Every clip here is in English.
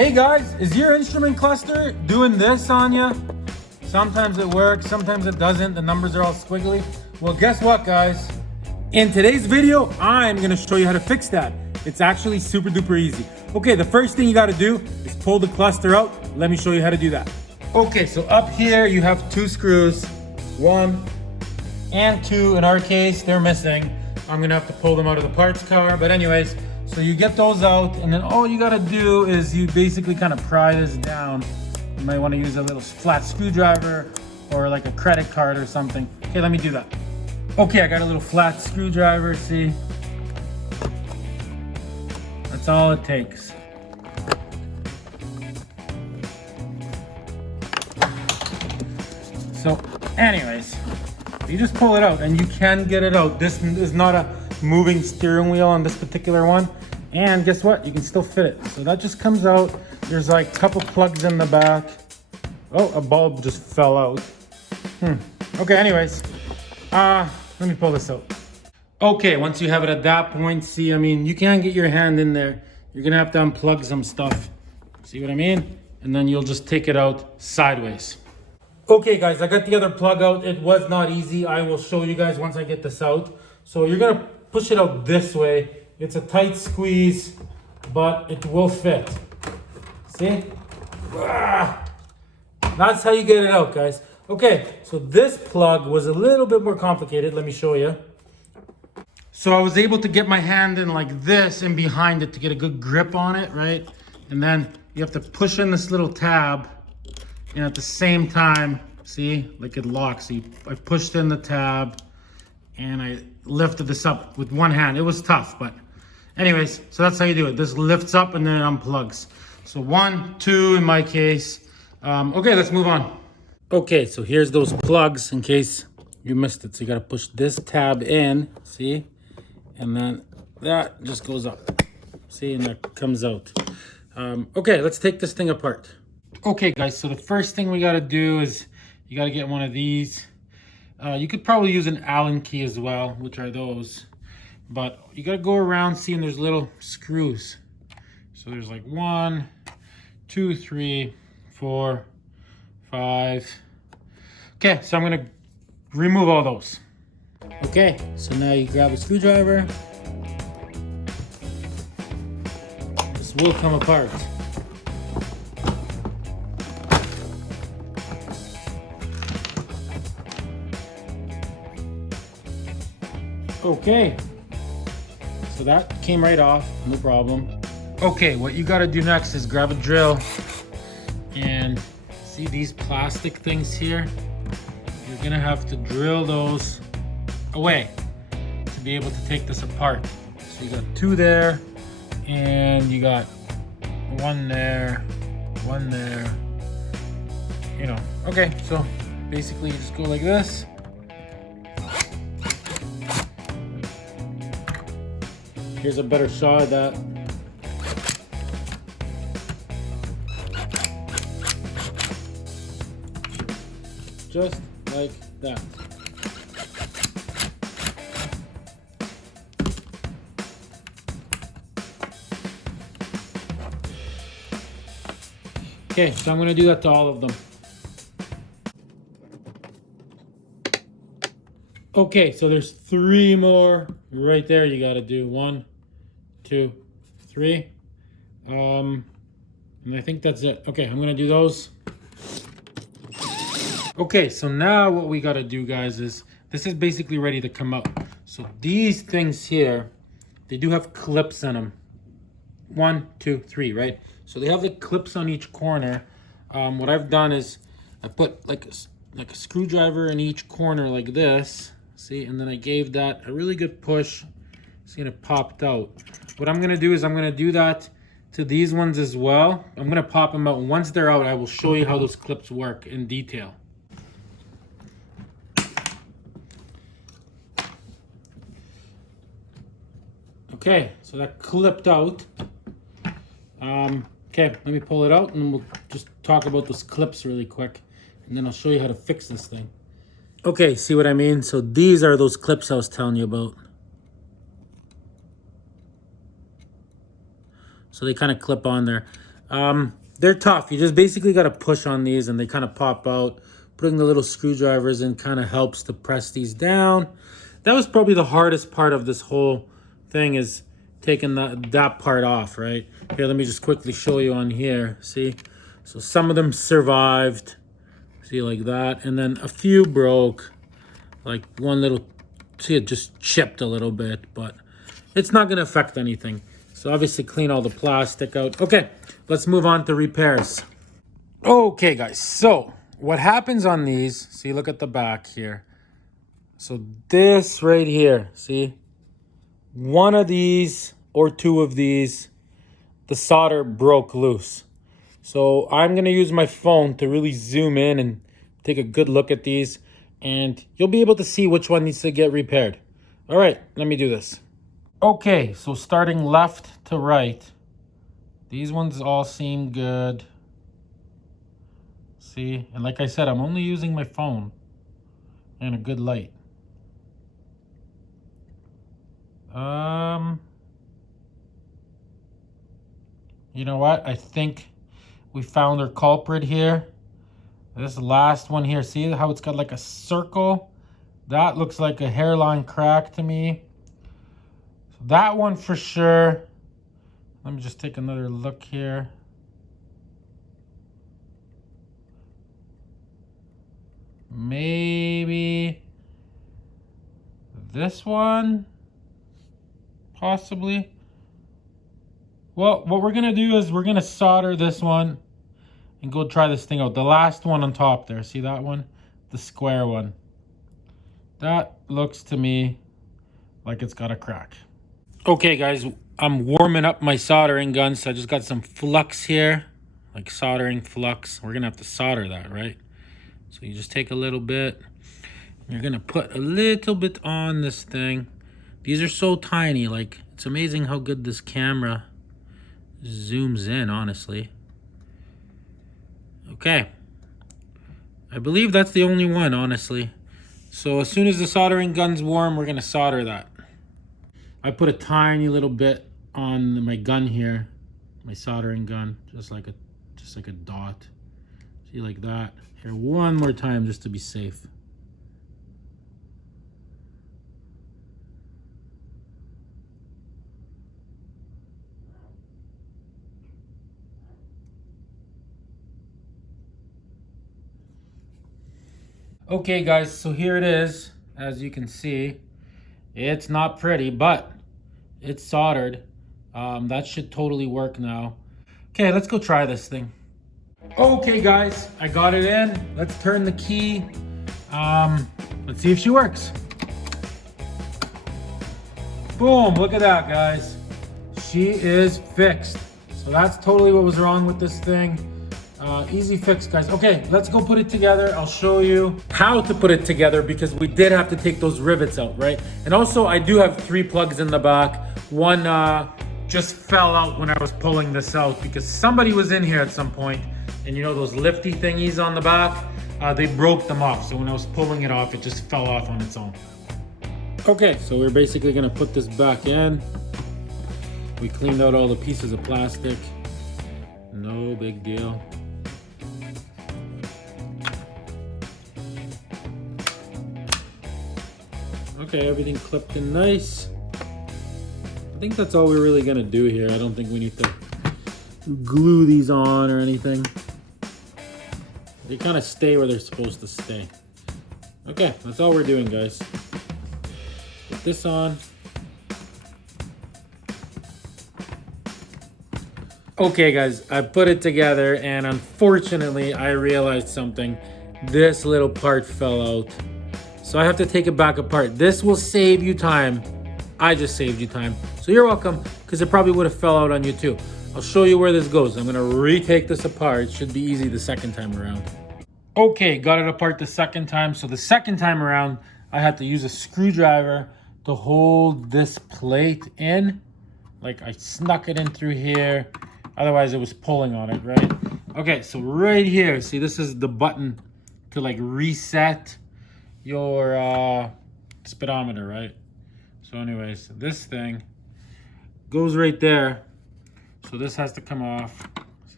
Hey guys, is your instrument cluster doing this on you? Sometimes it works, sometimes it doesn't. The numbers are all squiggly. Well, guess what, guys? In today's video, I'm gonna show you how to fix that. It's actually super duper easy. Okay, the first thing you gotta do is pull the cluster out. Let me show you how to do that. Okay, so up here you have two screws, 1 and 2. In our case, they're missing. I'm gonna have to pull them out of the parts car, but anyways, so you get those out, and then all you gotta do is you basically kind of pry this down. You might wanna use a little flat screwdriver or like a credit card or something. Okay, let me do that. Okay, I got a little flat screwdriver, see? That's all it takes. So anyways, you just pull it out and you can get it out. This is not a moving steering wheel on this particular one. And guess what? You can still fit it. So that just comes out. There's like a couple plugs in the back. Oh, a bulb just fell out. Okay, anyways, let me pull this out. Okay, once you have it at that point, see, I mean, you can't get your hand in there. You're gonna have to unplug some stuff. See what I mean? And then you'll just take it out sideways. Okay guys, I got the other plug out. It was not easy. I will show you guys once I get this out. So you're gonna push it out this way. It's a tight squeeze, but it will fit. See? That's how you get it out, guys. Okay, so this plug was a little bit more complicated. Let me show you. So I was able to get my hand in like this and behind it to get a good grip on it, right? And then you have to push in this little tab, and at the same time, see, like it locks. See, I pushed in the tab and I lifted this up with one hand. It was tough, but anyways, so that's how you do it. This lifts up and then it unplugs. So 1, 2 in my case. Okay, let's move on. Okay, so here's those plugs in case you missed it. So you gotta push this tab in, see? And then that just goes up. See, and that comes out. Okay, let's take this thing apart. Okay guys, so the first thing we gotta do is you gotta get one of these. You could probably use an Allen key as well, which are those. But you gotta go around seeing there's little screws. So there's like 1, 2, 3, 4, 5. Okay, so I'm gonna remove all those. Okay, so now you grab a screwdriver. This will come apart. Okay, so that came right off, no problem. Okay, what you gotta do next is grab a drill and see these plastic things here? You're gonna have to drill those away to be able to take this apart. So you got 2 there, and you got 1 there, 1 there, you know. Okay, so basically you just go like this. Here's a better shot of that. Just like that. Okay, so I'm gonna do that to all of them. Okay, so there's 3 more right there you gotta do. 1, 2, 3. And I think that's it. Okay, I'm gonna do those. Okay, so now what we gotta do, guys, is this is basically ready to come out. So these things here, they do have clips on them. 1, 2, 3, right? So they have the clips on each corner. What I've done is I put like a screwdriver in each corner like this. See, and then I gave that a really good push. See, and it popped out. What I'm gonna do is I'm gonna do that to these ones as well. I'm gonna pop them out, and once they're out, I will show you how those clips work in detail. Okay, so that clipped out. Okay, let me pull it out and we'll just talk about those clips really quick, and then I'll show you how to fix this thing. Okay, see what I mean? So these are those clips I was telling you about. So they kind of clip on there. They're tough. You just basically got to push on these and they kind of pop out. Putting the little screwdrivers in kind of helps to press these down. That was probably the hardest part of this whole thing, is taking that part off, right? Here, let me just quickly show you on here. See? So some of them survived. See, like that. And then a few broke. Like one little, see, it just chipped a little bit, but it's not going to affect anything. So obviously clean all the plastic out. Okay, let's move on to repairs. Okay, guys, so what happens on these, see, look at the back here. So this right here, see, one of these or two of these, the solder broke loose. So I'm going to use my phone to really zoom in and take a good look at these, and you'll be able to see which one needs to get repaired. All right, let me do this. Okay, so starting left to right, these ones all seem good. See, and like I said, I'm only using my phone and a good light. You know what? I think we found our culprit here. This last one here, see how it's got like a circle? That looks like a hairline crack to me. So that one for sure. Let me just take another look here. Maybe this one, possibly. Well, what we're gonna do is we're gonna solder this one and go try this thing out. The last one on top there, see that one? The square one. That looks to me like it's got a crack. Okay guys, I'm warming up my soldering gun, so I just got some flux here, like soldering flux. We're gonna have to solder that, right? So you just take a little bit, you're gonna put a little bit on this thing. These are so tiny, like it's amazing how good this camera zooms in, honestly. Okay, I believe that's the only one, honestly. So as soon as the soldering gun's warm, we're gonna solder that. I put a tiny little bit on my gun here, my soldering gun, just like a dot. See, like that. Here, one more time just to be safe. Okay guys, so here it is. As you can see, it's not pretty, but it's soldered. That should totally work now. Okay, let's go try this thing. Okay guys, I got it in. Let's turn the key. Let's see if she works. Boom, look at that guys. She is fixed. So that's totally what was wrong with this thing. Easy fix guys. Okay, let's go put it together. I'll show you how to put it together because we did have to take those rivets out, right? And also I do have 3 plugs in the back. One just fell out when I was pulling this out because somebody was in here at some point, and you know those lifty thingies on the back, they broke them off. So when I was pulling it off, it just fell off on its own. Okay, so we're basically gonna put this back in. We cleaned out all the pieces of plastic. No big deal. Okay, everything clipped in nice. I think that's all we're really gonna do here. I don't think we need to glue these on or anything. They kind of stay where they're supposed to stay. Okay, that's all we're doing, guys. Put this on. Okay guys, I put it together and unfortunately I realized something. This little part fell out. So I have to take it back apart. This will save you time. I just saved you time. So you're welcome, because it probably would have fell out on you too. I'll show you where this goes. I'm gonna retake this apart. It should be easy the second time around. Okay, got it apart the second time. So the second time around, I had to use a screwdriver to hold this plate in. Like I snuck it in through here. Otherwise it was pulling on it, right? Okay, so right here, see this is the button to like reset your speedometer, right? So anyways, this thing goes right there. So this has to come off.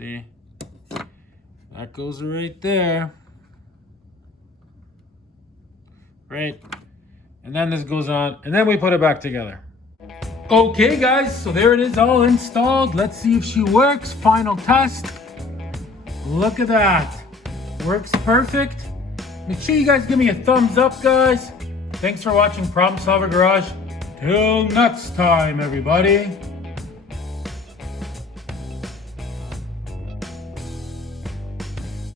See? That goes right there. Right? And then this goes on, and then we put it back together. Okay guys, so there it is all installed. Let's see if she works. Final test. Look at that. Works perfect. Make sure you guys give me a thumbs up, guys. Thanks for watching Problem Solver Garage. Till next time, everybody.